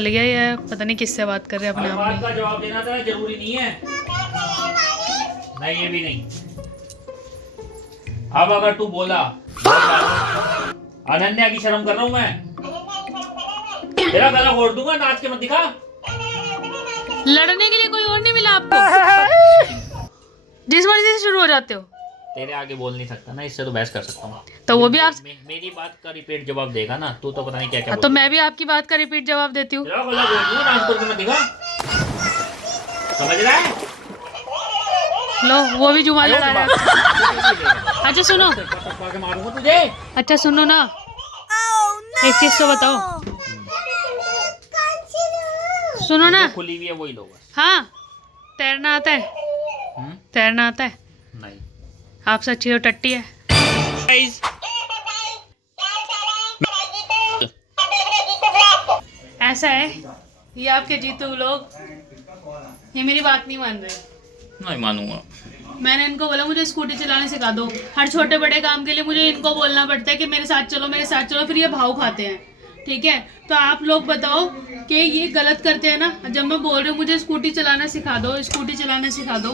चल गया ये पता नहीं किससे बात कर रहे हैं अपने आप बात का में। जवाब देना था, जरूरी नहीं है। नहीं ये भी नहीं। अब अगर तू बोला अनन्या की शर्म कर रहा हूं मैं, तेरा गला घोट दूंगा, नाच के मत दिखा। लड़ने के लिए कोई और नहीं मिला आपको? जिस मर्जी से शुरू हो जाते हो। तेरे आगे बोल नहीं सकता ना, इससे तो बहस कर सकता हूँ। तो वो भी आप मेरी बात का रिपीट जवाब देगा ना, तू तो पता नहीं क्या क्या तो मैं भी आपकी बात का रिपीट जवाब देती हूँ। तेरा गला घोट दूंगा, नाच करके मत दिखा। समझ रहा है? लो वो भी जुबान लड़ा रहा है। अच्छा सुनो, मारूंगा तुझे। अच्छा सुनो ना, एक चीज तो बताओ, सुनो ना। खुली हुई है वही लोग। हाँ, तैरना आता है? तैरना आता है? नहीं। आप सच्ची तो टट्टी है। ऐसा है, ये आपके जीतू लोग ये मेरी बात नहीं मान रहे। नहीं मानूंगा। मैंने इनको बोला मुझे स्कूटी चलाने सिखा दो। हर छोटे बड़े काम के लिए मुझे इनको बोलना पड़ता है कि मेरे साथ चलो मेरे साथ चलो, फिर ये भाव खाते हैं। ठीक है, तो आप लोग बताओ कि ये गलत करते हैं ना। जब मैं बोल रही हूँ मुझे स्कूटी चलाना सिखा दो, स्कूटी चलाना सिखा दो,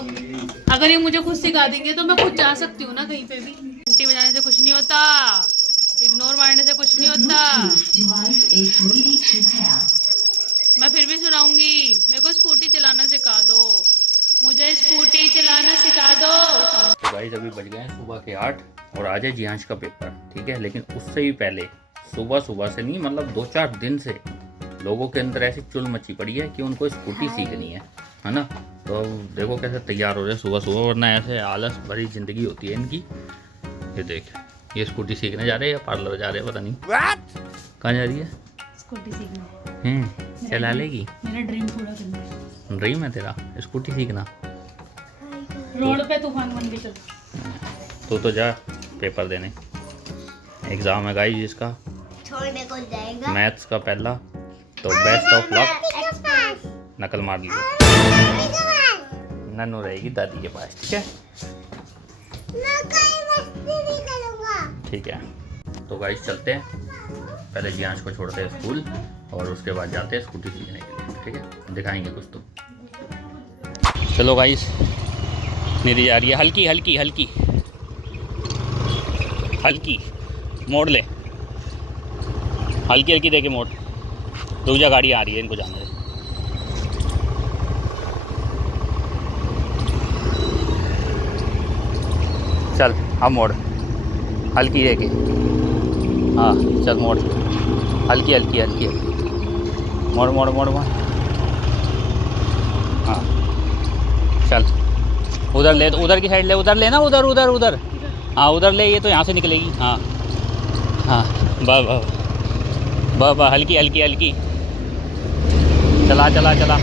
अगर ये मुझे खुद सिखा देंगे तो मैं खुद जा सकती हूँ ना कहीं पे भी। घंटी बजाने से कुछ नहीं होता, इग्नोर मारने से कुछ नहीं होता। मैं फिर भी सुनाऊंगी, मेरे को स्कूटी चलाना सिखा दो, मुझे स्कूटी चलाना सिखा दो। तो भाई अभी बज गए हैं सुबह के 8 और आज है जियांश का पेपर। ठीक है, लेकिन उससे भी पहले सुबह से नहीं, मतलब 2-4 दिन से लोगों के अंदर ऐसी चुल मची पड़ी है कि उनको स्कूटी सीखनी है ना। तो देखो कैसे तैयार हो रहे हैं सुबह, वरना ऐसे आलस भरी जिंदगी होती है इनकी। ये देख, ये स्कूटी सीखने जा रहे हैं या पार्लर जा रहे हैं, पता नहीं कहाँ जा रही है। स्कूटी सीखना चला लेगी? मेरा ड्रीम पूरा करना है। ड्रीम है तेरा स्कूटी सीखना? रोड पे तूफान बन के चल। तो जा पेपर देने, एग्जाम है गाइस इसका, छोड़ने को जाएगा मैथ्स का पहला। तो बेस्ट ऑफ लक। नकल मार ली नन्नू रहेगी दादी के पास। ठीक है, मैं कहीं मस्ती नहीं करूंगा। ठीक है। तो गाइस चलते हैं, पहले जियांश को छोड़ते हैं स्कूल और उसके बाद जाते हैं स्कूटी सीखने के लिए। ठीक है, दिखाएंगे कुछ तो। चलो गाइस, निधि जा रही है, हल्की हल्की हल्की हल्की मोड़ ले, हल्की हल्की देके मोड़। दूसरा गाड़ी आ रही है, इनको जाने दे। चल अब मोड़, हल्की देके। हाँ चल मोड़, हल्की हल्की हल्की मोड़ मोड़ मोड़ मोड़। हाँ चल, उधर ले, उधर की साइड ले, उधर लेना, उधर उधर उधर। हाँ उधर ले, ये तो यहाँ से निकलेगी। हाँ हाँ बस बस बस बस, हल्की हल्की हल्की चला चला चला।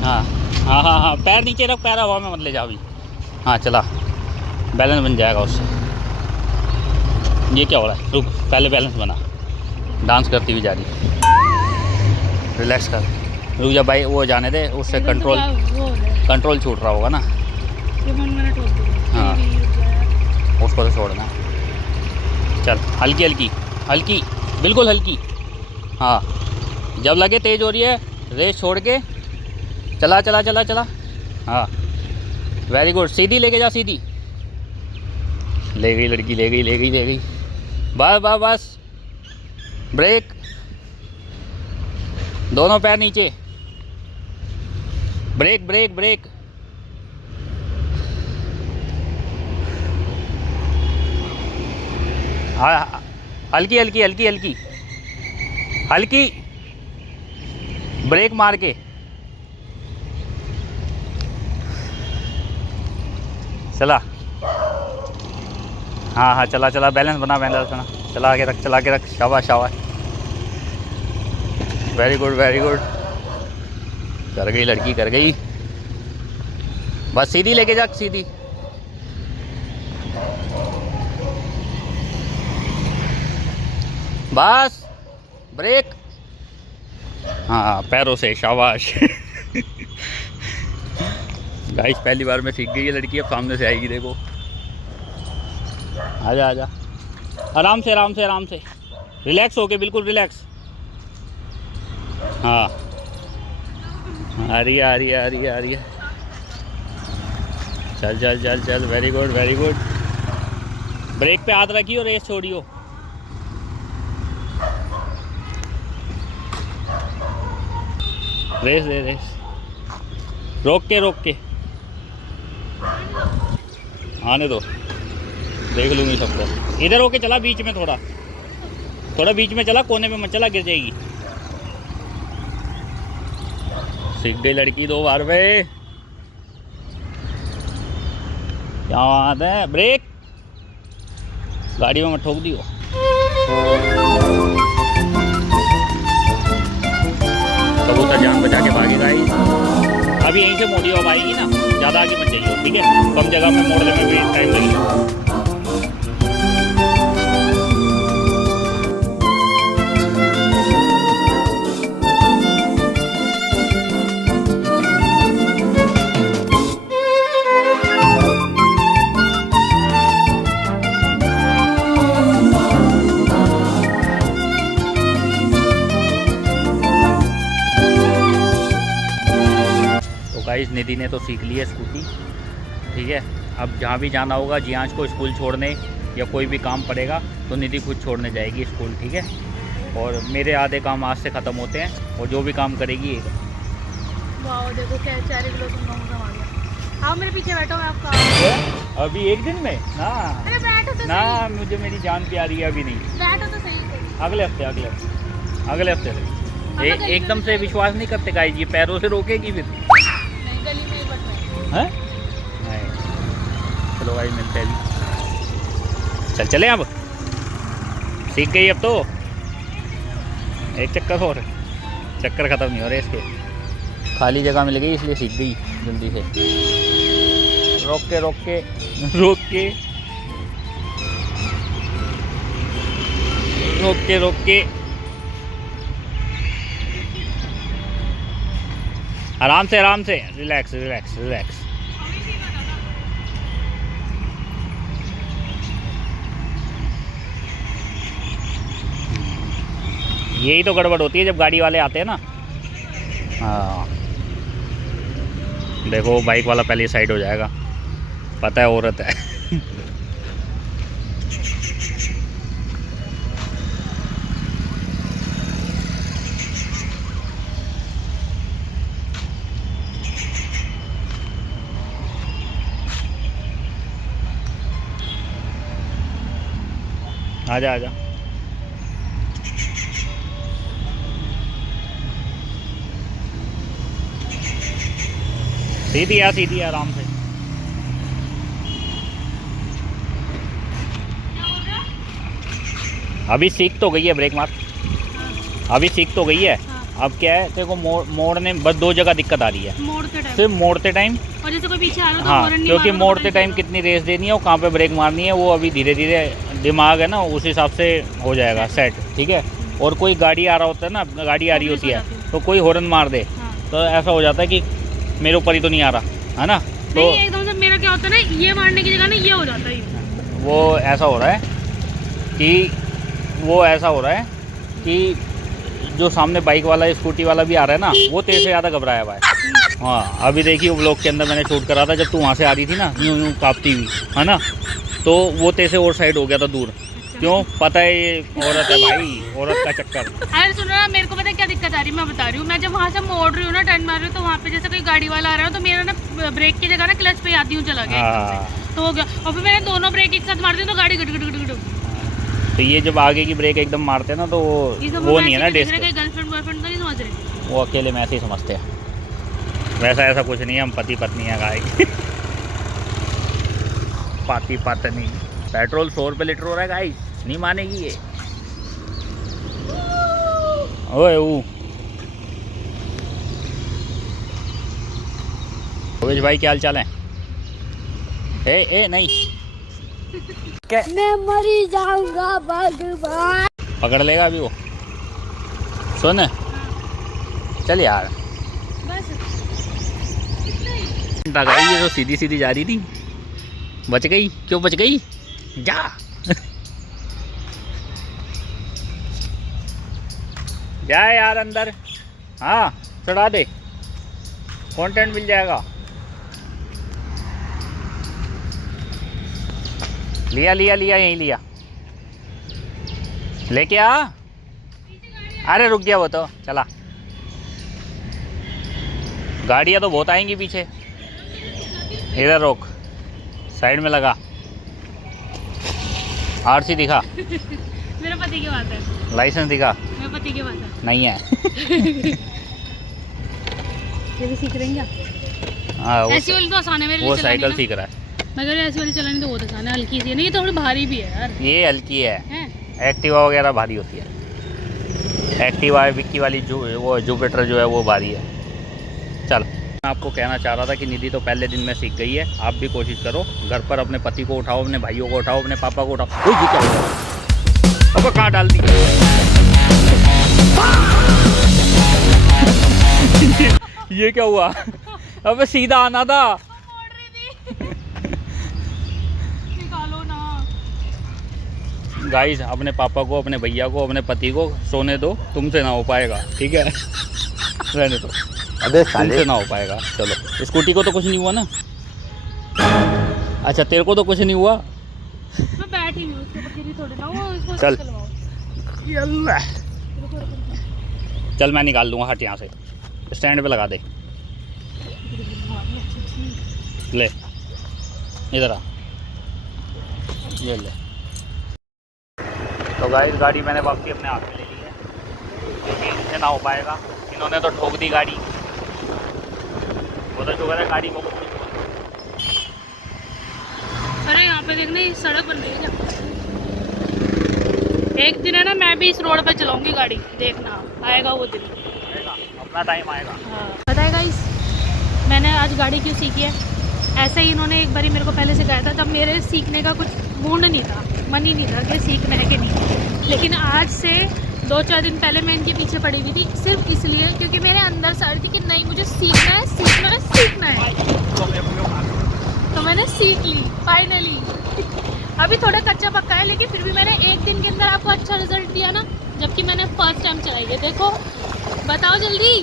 हाँ हाँ हाँ हाँ, पैर नीचे रख, पैर हवा में मत ले जा अभी। हाँ चला, बैलेंस बन जाएगा उससे। ये क्या हो रहा है, रुक, पहले बैलेंस बना। डांस करती हुई जा रही, रिलैक्स कर, रुक जा भाई, वो जाने दे, उससे कंट्रोल छूट रहा होगा ना। हाँ उसको तो छोड़ना। चल हल्की हल्की हल्की, बिल्कुल हल्की। हाँ जब लगे तेज़ हो रही है, रेस छोड़ के चला चला चला चला। हाँ वेरी गुड, सीधी लेके जा, सीधी। ले गई लड़की, ले गई ले गई ले गई। बस बस बस, ब्रेक, दोनों पैर नीचे, ब्रेक ब्रेक ब्रेक। हाँ हल्की हल्की हल्की हल्की हल्की, ब्रेक मार के चला। हाँ हाँ चला चला, बैलेंस बना, बैलेंस बना, चला के रख, चला के रख, शाबाश शाबाश, वेरी गुड वेरी गुड। कर गई लड़की, कर गई। बस सीधी लेके जा, सीधी। बस ब्रेक। हाँ पैरों से, शाबाश। गाइस पहली बार में सीख गई ये लड़की, अब सामने से आएगी, देखो। आजा आजा, आराम से आराम से आराम से, रिलैक्स होके, बिल्कुल रिलैक्स। हाँ आ रही है आ रही है आ रही है आ रही है। चल चल चल चल, very good very good. Brake पे हाथ रखियो, रेस छोड़ियो। रेस दे रेस, रोक के आने दो, देख लूँगी सबको। इधर होके चला, बीच में थोड़ा बीच में चला, कोने में मत चला, गिर जाएगी। सीख गई लड़की 2 बार पे। क्या बात है, ब्रेक, गाड़ी में मत ठोक दियो। कबूतर जान बचा के भागेगा ही। अभी यहीं से मोड़ी अब आएगी ना, ज़्यादा आगे मत जाइए, ठीक है? कम जगह में मोड़ने में भी टाइम लगेगा। गाइस निधि ने तो सीख ली है स्कूटी, ठीक है? अब जहाँ भी जाना होगा, जियांश को स्कूल छोड़ने या कोई भी काम पड़ेगा तो निधि खुद छोड़ने जाएगी स्कूल, ठीक है? और मेरे आधे काम आज से ख़त्म होते हैं और जो भी काम करेगी एक। वाह देखो क्या 4 किलो तुम लोगों का आ गया। आओ मेरे पीछे बैठो, मैं आपका अभी एक दिन में ना, अरे बैठो तो ना सही। मुझे मेरी जान प्यारी है, अभी नहीं, बैठो तो सही। अगले हफ्ते से। एकदम से विश्वास नहीं करते गाइस, ये पैरों से रोकेगी फिर। नहीं, गली में ही बस नहीं। हैं? नहीं। चलो भाई मिलते हैं अभी। चले अब, सीख गई अब तो। एक चक्कर और, चक्कर ख़त्म नहीं हो रहे इसके। खाली जगह मिल गई इसलिए सीख गई जल्दी से। रोक के आराम से रिलैक्स। यही तो गड़बड़ होती है जब गाड़ी वाले आते हैं ना। हाँ देखो, बाइक वाला पहले साइड हो जाएगा, पता है औरत है। आजा सीधी है आराम से। अभी सीख तो गई है, ब्रेक मार, अभी सीख तो गई है। अब क्या है, तेरे को मोड़ने बस 2 जगह दिक्कत आ रही है, सिर्फ मोड़ते टाइम। और जैसे कोई पीछे आ रहा है तो हाँ, हॉर्न नहीं क्योंकि मारो तो मोड़ते पता टाइम नहीं कितनी रेस देनी है और कहाँ पे ब्रेक मारनी है, वो अभी धीरे धीरे दिमाग है ना, उस हिसाब से हो जाएगा सेट, ठीक है? और कोई गाड़ी आ रहा होता है ना, गाड़ी आ रही होती है तो कोई हॉर्न मार दे तो ऐसा हो जाता है कि मेरे ऊपर ही तो नहीं आ रहा है ना, तो नहीं, एकदम से मेरा क्या होता है ना, ये मारने की जगह ना ये हो जाता है। वो ऐसा हो रहा है कि जो सामने बाइक वाला स्कूटी वाला भी आ रहा है ना, वो तेरे से ज़्यादा घबराया हुआ है। हाँ, अभी देखिए वो ब्लॉक के अंदर मैंने शूट करा था, जब तू वहाँ से आ रही थी ना, यूँ काँपती हुई, है ना, तो वो तेरे से और साइड हो गया था दूर। क्यों? पता है ये औरत है भाई, औरत का चक्कर। अरे सुनो ना, मेरे को पता है क्या दिक्कत आ रही है, मैं बता रही हूँ। मैं जब वहाँ से मोड़ रही हूँ ना, टर्न मार रही हूँ, तो वहाँ पे जैसे कोई गाड़ी वाला आ रहा है तो मेरा ना ब्रेक की जगह ना क्लच पे आती हूँ, चला गया एकदम से, तो हो गया। और फिर मैंने दोनों ब्रेक एक साथ मार दी तो गाड़ी गट तो ये जब आगे की ब्रेक एकदम मारते हैं ना, तो वो नहीं है ना डिस्क। गर्लफ्रेंड बॉयफ्रेंड तो नहीं समझ रहे, वो अकेले में ऐसे ही समझते हैं। वैसा ऐसा कुछ नहीं है, हम पति पत्नी है गाय। पति पत्नी। पेट्रोल 100 रुपये लीटर हो रहा है गाइस, नहीं मानेगी ये। ओए ओवेश भाई क्या हाल चाल है? ए नहीं क्या? मैं मरी जाऊंगा भगवान। पकड़ लेगा अभी वो। सुन चल यार, बस ये तो सीधी सीधी जा रही थी, बच गई। क्यों बच गई? जा। जा यार अंदर। हाँ चढ़ा दे, कंटेंट मिल जाएगा। लिया लिया लिया, यहीं लिया, लेके आ। अरे रुक गया वो तो, चला। गाड़ियाँ तो बहुत आएंगी पीछे, इधर रोक, साइड में लगा। आरसी दिखा, मेरे पति की बात है, लाइसेंस दिखा। मेरे पति की बात है। नहीं है। ये भी सीख रही हैं हाँ ऐसी वाली तो आसान है मेरे लिए वो चलानी साइकिल ना। सीख रहा है। मगर ऐसी वाली चलानी तो बहुत आसान है, हल्की सी है। नहीं, ये थोड़ी भारी भी है यार। ये हल्की है, हैं? एक्टिवा वगैरह भारी होती है। एक्टिवा विक्की वाली जो वो जुपिटर जो है वो भारी है। चल, मैं आपको कहना चाह रहा था कि निधि तो पहले दिन में सीख गई है। आप भी कोशिश करो, घर पर अपने पति को उठाओ, अपने भाइयों को उठाओ, अपने पापा को उठाओ। ओए ये क्या हुआ? अब कहाँ डाल दी? ये क्या हुआ? अब सीधा आना था। निकालो ना। गाइस, अपने पापा को, अपने भैया को, अपने पति को सोने दो, तुमसे ना हो पाएगा, ठीक है? रहने दो, अबे तुमसे ना हो पाएगा। चलो, स्कूटी को तो कुछ नहीं हुआ ना? अच्छा, तेरे को तो कुछ नहीं हुआ? मैं बैठी हूँ उसके ऊपर, गिरी थोड़ी ना वो, इसको चल। चलवाओ। चल मैं निकाल दूंगा, हट यहाँ से, स्टैंड पे लगा दे। ले, इधर आ, ये ले। तो गाइस, गाड़ी मैंने वापसी अपने हाथ में ले ली है, क्योंकि इनसे ना हो पाएगा। इन्होंने तो ठोक दी गाड़ी, वो तो शुगर है गाड़ी को। अरे यहाँ पे देखना, ये सड़क बन रही है क्या? एक दिन है ना, मैं भी इस रोड पे चलाऊंगी गाड़ी, देखना आएगा वो दिन। अपना टाइम आएगा। हाँ, पता है गाइस, मैंने आज गाड़ी क्यों सीखी है? ऐसे ही इन्होंने एक बारी मेरे को पहले सिखाया था, तब मेरे सीखने का कुछ मूड नहीं था, मन ही नहीं था कि सीखना है कि नहीं। लेकिन आज से 2-4 दिन पहले मैं इनके पीछे पड़ी हुई थी, सिर्फ इसलिए क्योंकि मेरे अंदर से आ रही थी कि नहीं, मुझे सीखना है, सीखना है, सीखना है। तो मैंने सीख ली फाइनली। अभी थोड़ा कच्चा पक्का है, लेकिन फिर भी मैंने एक दिन के अंदर आपको अच्छा रिजल्ट दिया ना, जबकि मैंने फर्स्ट टाइम चलाई है। देखो, बताओ जल्दी,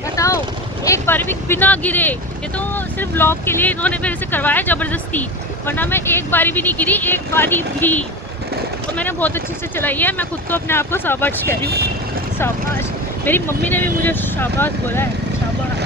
बताओ, एक बार भी बिना गिरे। ये तो सिर्फ ब्लॉग के लिए इन्होंने मेरे से करवाया ज़बरदस्ती, वरना मैं एक बारी भी नहीं गिरी, एक बारी भी। तो मैंने बहुत अच्छे से चलाई है। मैं खुद को, अपने आप को शाबाश कह रही हूँ, शाबाश। मेरी मम्मी ने भी मुझे शाबाश बोला है, शाबाश,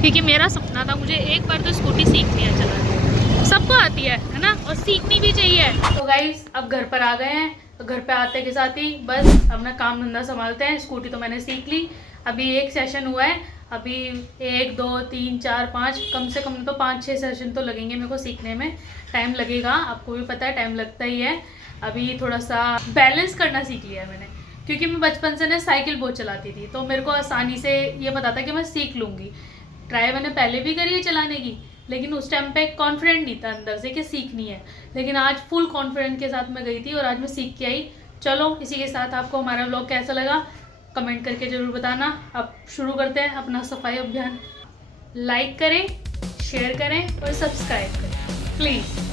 क्योंकि मेरा सपना था, मुझे एक बार तो स्कूटी सीखनी है चलानी। सबको आती है ना, और सीखनी भी चाहिए। तो गाइस, अब घर पर आ गए हैं, तो घर पे आते के साथ ही बस अपना काम धंधा संभालते हैं। स्कूटी तो मैंने सीख ली, अभी एक सेशन हुआ है, अभी 1 2 3 4 5 कम से कम तो 5-6 सेशन तो लगेंगे मेरे को सीखने में। टाइम लगेगा, आपको भी पता है, टाइम लगता ही है। अभी थोड़ा सा बैलेंस करना सीख लिया मैंने, क्योंकि मैं बचपन से ना साइकिल बहुत चलाती थी, तो मेरे को आसानी से ये पता था कि मैं सीख लूँगी। ट्राई मैंने पहले भी करी है चलाने की, लेकिन उस टाइम पे कॉन्फिडेंट नहीं था अंदर से कि सीखनी है। लेकिन आज फुल कॉन्फिडेंट के साथ मैं गई थी और आज मैं सीख के आई। चलो, इसी के साथ आपको हमारा व्लॉग कैसा लगा कमेंट करके ज़रूर बताना। अब शुरू करते हैं अपना सफाई अभियान। लाइक करें, शेयर करें और सब्सक्राइब करें प्लीज़।